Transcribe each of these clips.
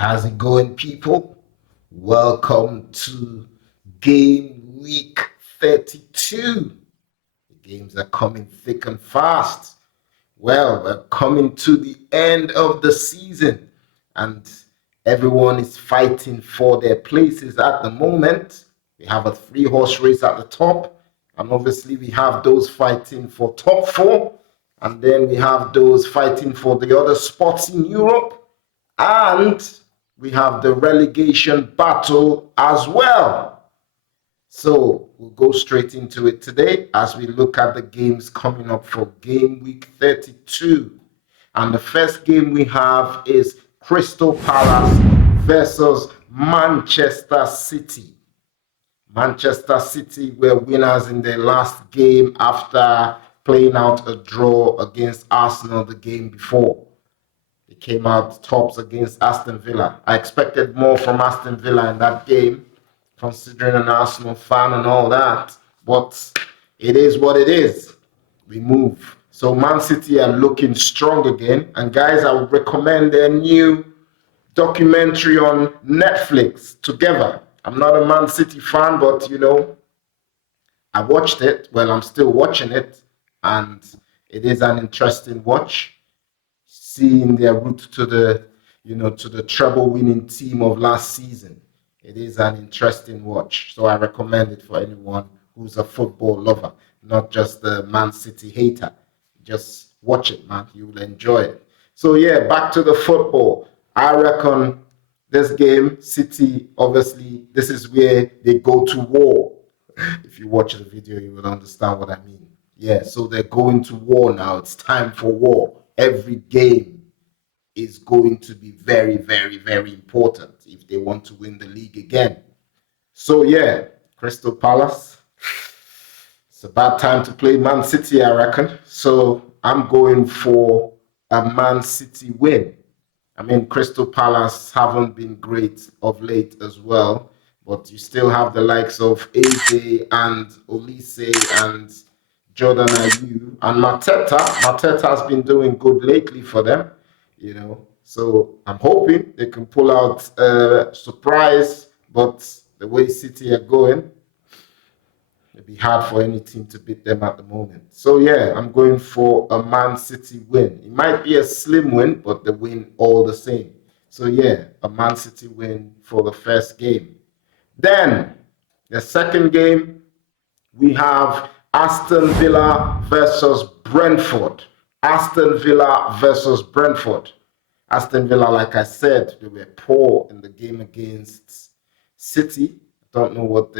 How's it going, people? Welcome to game week 32. The games are coming thick and fast. Well, we're coming to the end of the season, and everyone is fighting for their places at the moment. We have a three-horse race at the top, and obviously we have those fighting for top four, and then we have those fighting for the other spots in Europe, and we have the relegation battle as well. So we'll go straight into it today as we look at the games coming up for game week 32. And the first game we have is Crystal Palace versus Manchester City. Manchester City were winners in their last game after playing out a draw against Arsenal the game before. They came out tops against Aston Villa. I expected more from Aston Villa in that game, considering an Arsenal fan and all that. But it is what it is. We move. So Man City are looking strong again. And guys, I would recommend their new documentary on Netflix, Together. I'm not a Man City fan, but I watched it. Well, I'm still watching it. And it is an interesting watch. Seeing their route to the treble winning team of last season. It is an interesting watch. So I recommend it for anyone who's a football lover, not just the Man City hater. Just watch it, man. You will enjoy it. So yeah, back to the football. I reckon this game, City, obviously, this is where they go to war. If you watch the video, you will understand what I mean. Yeah, so they're going to war now. It's time for war. Every game is going to be very, very, very important if they want to win the league again. So yeah, Crystal Palace. It's about time to play Man City, I reckon. So I'm going for a Man City win. I mean, Crystal Palace haven't been great of late as well, but you still have the likes of AJ and Olise and Jordan Ayew and Mateta. Mateta has been doing good lately for them, So I'm hoping they can pull out a surprise, but the way City are going, it'd be hard for any team to beat them at the moment. So yeah, I'm going for a Man City win. It might be a slim win, but the win all the same. So yeah, a Man City win for the first game. Then the second game, we have Aston Villa versus Brentford. Aston Villa versus Brentford. Aston Villa, like I said, they were poor in the game against City. Don't know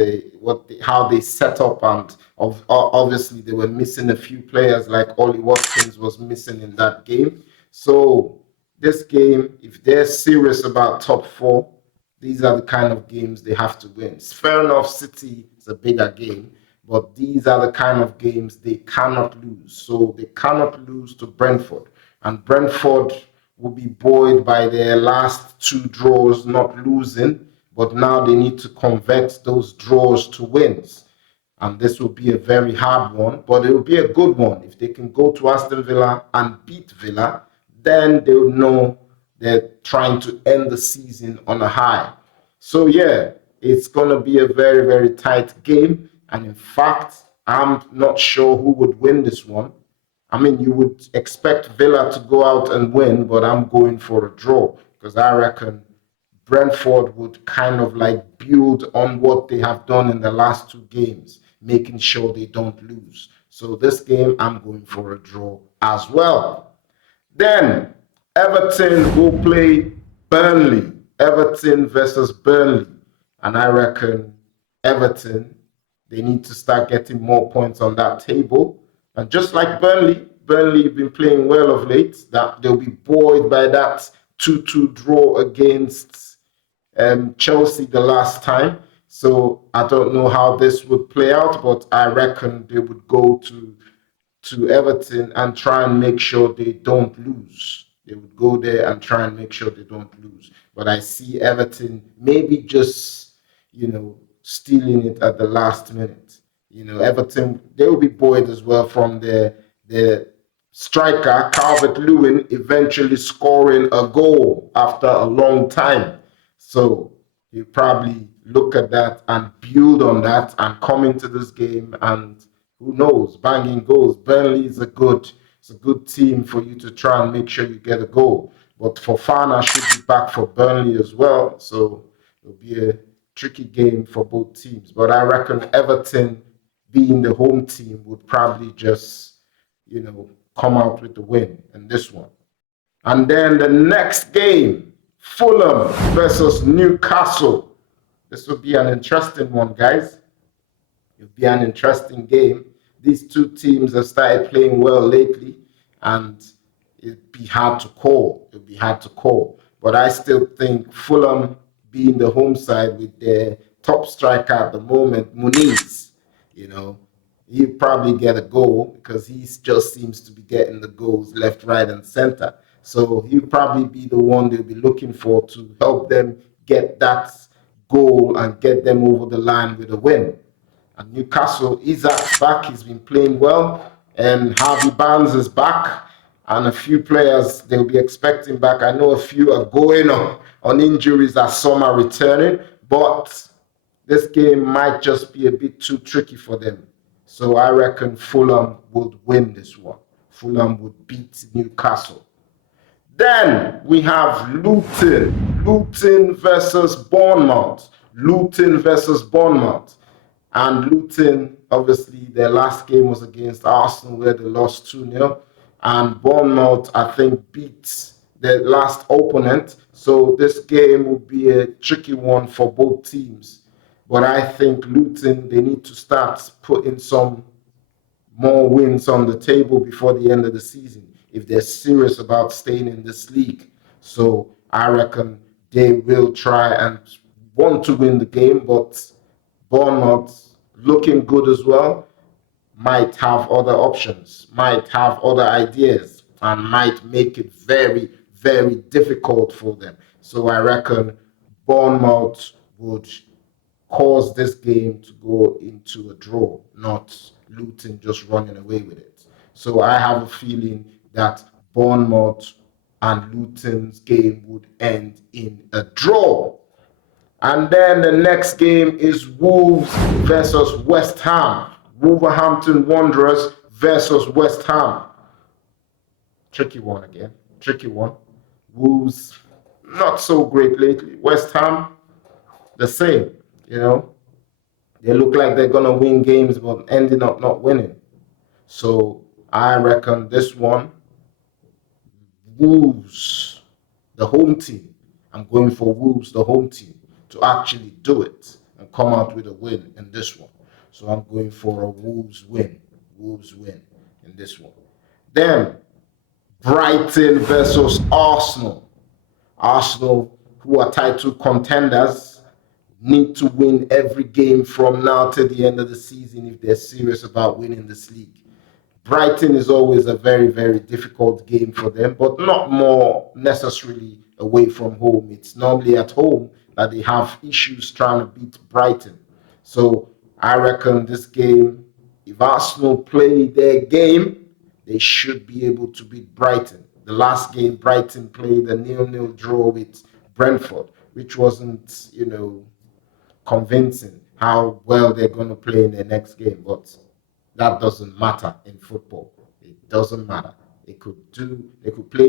how they set up, and obviously they were missing a few players, like Ollie Watkins was missing in that game. So this game, if they're serious about top four, these are the kind of games they have to win. It's fair enough, City is a bigger game, but these are the kind of games they cannot lose. So they cannot lose to Brentford. And Brentford will be buoyed by their last two draws not losing, but now they need to convert those draws to wins. And this will be a very hard one, but it will be a good one. If they can go to Aston Villa and beat Villa, then they will know they're trying to end the season on a high. So yeah, it's going to be a very, very tight game. And in fact, I'm not sure who would win this one. I mean, you would expect Villa to go out and win, but I'm going for a draw because I reckon Brentford would kind of like build on what they have done in the last two games, making sure they don't lose. So this game, I'm going for a draw as well. Then Everton will play Burnley. Everton versus Burnley. And I reckon Everton, they need to start getting more points on that table. And just like Burnley have been playing well of late. That they'll be buoyed by that 2-2 draw against Chelsea the last time. So I don't know how this would play out, but I reckon they would go to Everton and try and make sure they don't lose. They would go there and try and make sure they don't lose. But I see Everton maybe just, stealing it at the last minute. Everton, they will be buoyed as well from their striker Calvert-Lewin eventually scoring a goal after a long time. So you probably look at that and build on that and come into this game and who knows, banging goals. Burnley is it's a good team for you to try and make sure you get a goal. But Fofana should be back for Burnley as well. So it'll be a tricky game for both teams. But I reckon Everton being the home team would probably just, come out with the win in this one. And then the next game, Fulham versus Newcastle. This will be an interesting one, guys. It'll be an interesting game. These two teams have started playing well lately, and it'd be hard to call. It'd be hard to call. But I still think Fulham being the home side with their top striker at the moment, Muniz, he'll probably get a goal because he just seems to be getting the goals left, right, and center. So he'll probably be the one they'll be looking for to help them get that goal and get them over the line with a win. And Newcastle, Isak's back. He's been playing well. And Harvey Barnes is back. And a few players they'll be expecting back. I know a few are going on injuries as some are returning. But this game might just be a bit too tricky for them. So I reckon Fulham would win this one. Fulham would beat Newcastle. Then we have Luton. Luton versus Bournemouth. Luton versus Bournemouth. And Luton, obviously, their last game was against Arsenal where they lost 2-0. And Bournemouth, I think, beat their last opponent. So this game will be a tricky one for both teams. But I think Luton, they need to start putting some more wins on the table before the end of the season if they're serious about staying in this league. So I reckon they will try and want to win the game, but Bournemouth, looking good as well, might have other options, might have other ideas, and might make it very, very difficult for them. So I reckon Bournemouth would cause this game to go into a draw, not Luton just running away with it. So I have a feeling that Bournemouth and Luton's game would end in a draw. And then the next game is Wolves versus West Ham. Wolverhampton Wanderers versus West Ham. Tricky one again. Tricky one. Wolves, not so great lately. West Ham, the same. They look like they're going to win games, but ending up not winning. So I reckon this one, Wolves, the home team. I'm going for Wolves, the home team, to actually do it and come out with a win in this one. So I'm going for a Wolves win. Wolves win in this one. Then Brighton versus Arsenal. Arsenal, who are title contenders, need to win every game from now to the end of the season if they're serious about winning this league. Brighton is always a very, very difficult game for them, but not more necessarily away from home. It's normally at home that they have issues trying to beat Brighton. So I reckon this game, if Arsenal play their game, they should be able to beat Brighton. The last game, Brighton played a 0-0 draw with Brentford, which wasn't, convincing how well they're going to play in their next game. But that doesn't matter in football. It doesn't matter. They could play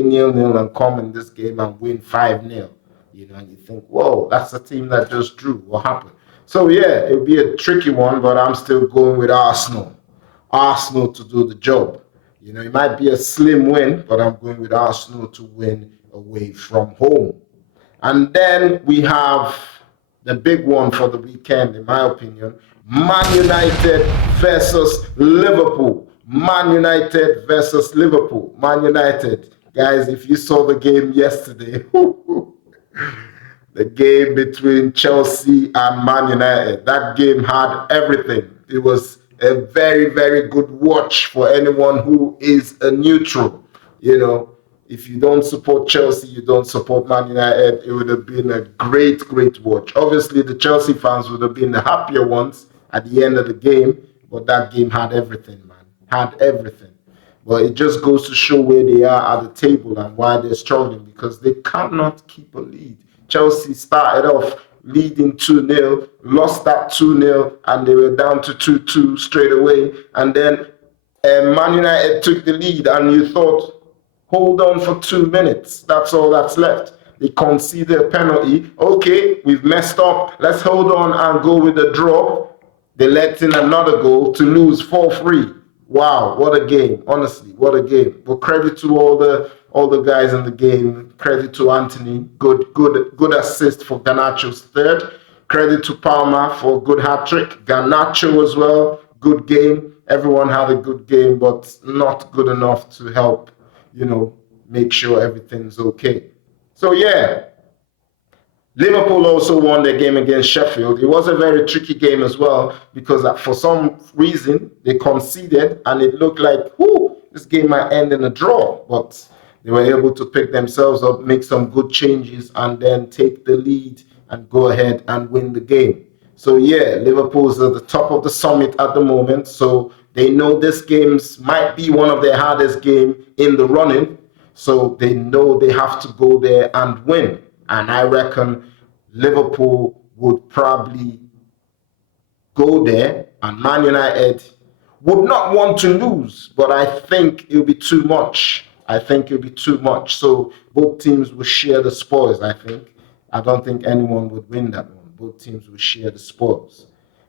0-0 and come in this game and win 5-0. And you think, whoa, that's a team that just drew. What happened? So yeah, it'll be a tricky one, but I'm still going with Arsenal. Arsenal to do the job. It might be a slim win, but I'm going with Arsenal to win away from home. And then we have the big one for the weekend, in my opinion, Man United versus Liverpool. Man United versus Liverpool. Man United. Guys, if you saw the game yesterday, the game between Chelsea and Man United, that game had everything. It was a very, very good watch for anyone who is a neutral. If you don't support Chelsea, you don't support Man United, it would have been a great, great watch. Obviously, the Chelsea fans would have been the happier ones at the end of the game, but that game had everything, man. Had everything. But it just goes to show where they are at the table and why they're struggling, because they cannot keep a lead. Chelsea started off leading 2-0, lost that 2-0, and they were down to 2-2 straight away. And then Man United took the lead, and you thought, hold on for 2 minutes. That's all that's left. They conceded a penalty. Okay, we've messed up. Let's hold on and go with a draw. They let in another goal to lose 4-3. Wow, what a game. Honestly, what a game. But credit to all the guys in the game. Credit to Anthony. Good assist for Garnacho's third. Credit to Palmer for a good hat-trick. Garnacho as well. Good game. Everyone had a good game, but not good enough to help, make sure everything's okay. So yeah, Liverpool also won their game against Sheffield. It was a very tricky game as well, because for some reason they conceded and it looked like, this game might end in a draw. But they were able to pick themselves up, make some good changes, and then take the lead and go ahead and win the game. So yeah, Liverpool's at the top of the summit at the moment. So they know this game might be one of their hardest games in the running. So they know they have to go there and win. And I reckon Liverpool would probably go there, and Man United would not want to lose, but I think it'll be too much. So both teams will share the spoils, I think. I don't think anyone would win that one. Both teams will share the spoils.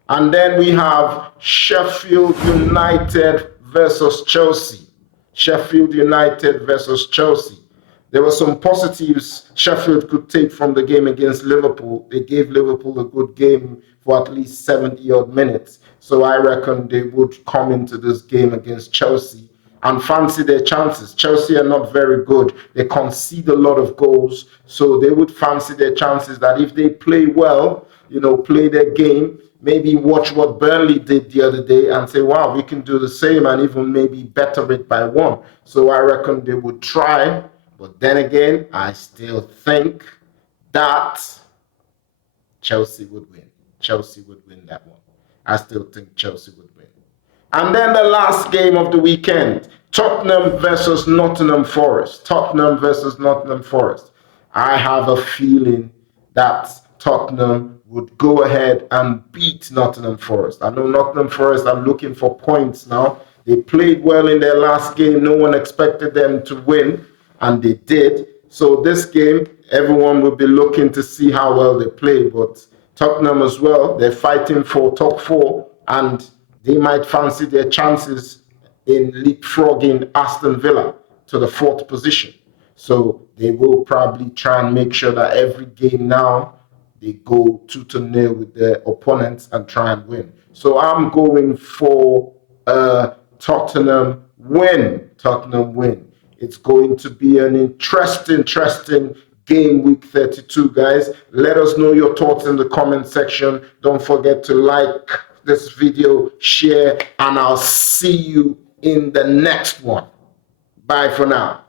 And then we have Sheffield United versus Chelsea. Sheffield United versus Chelsea. There were some positives Sheffield could take from the game against Liverpool. They gave Liverpool a good game for at least 70-odd minutes. So I reckon they would come into this game against Chelsea and fancy their chances. Chelsea are not very good. They concede a lot of goals. So they would fancy their chances that if they play well, play their game, maybe watch what Burnley did the other day and say, wow, we can do the same and even maybe better it by one. So I reckon they would try. But then again, I still think that Chelsea would win. Chelsea would win that one. I still think Chelsea would win. And then the last game of the weekend, Tottenham versus Nottingham Forest. Tottenham versus Nottingham Forest. I have a feeling that Tottenham would go ahead and beat Nottingham Forest. I know Nottingham Forest are looking for points now. They played well in their last game. No one expected them to win, and they did. So this game, everyone will be looking to see how well they play. But Tottenham as well, they're fighting for top 4, and they might fancy their chances in leapfrogging Aston Villa to the 4th position. So they will probably try and make sure that every game now they go 2-0 with their opponents and try and win. So I'm going for Tottenham win. Tottenham win. It's going to be an interesting game, week 32, guys. Let us know your thoughts in the comment section. Don't forget to like this video, share, and I'll see you in the next one. Bye for now.